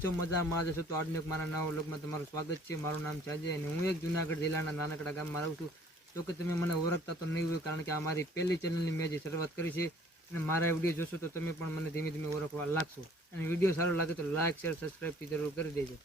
છો મજામાં જશો તો આજનો એક મારા નવા વ્લોગમાં તમારું સ્વાગત છે। મારું નામ છે અજય અને હું એક જુનાગઢ જિલ્લાના નાનકડા ગામમાં રહું છું। તો કે તમે મને ઓળખતા તો નહીં હોય, કારણ કે આ મારી પહેલી ચેનલની મેં જે શરૂઆત કરી છે અને મારા વિડીયો જોશો તો તમે પણ મને ધીમે ધીમે ઓળખવા લાગશો। અને વિડીયો સારો લાગે તો લાઇક શેર સબસ્ક્રાઈબ જરૂર કરી દેજો।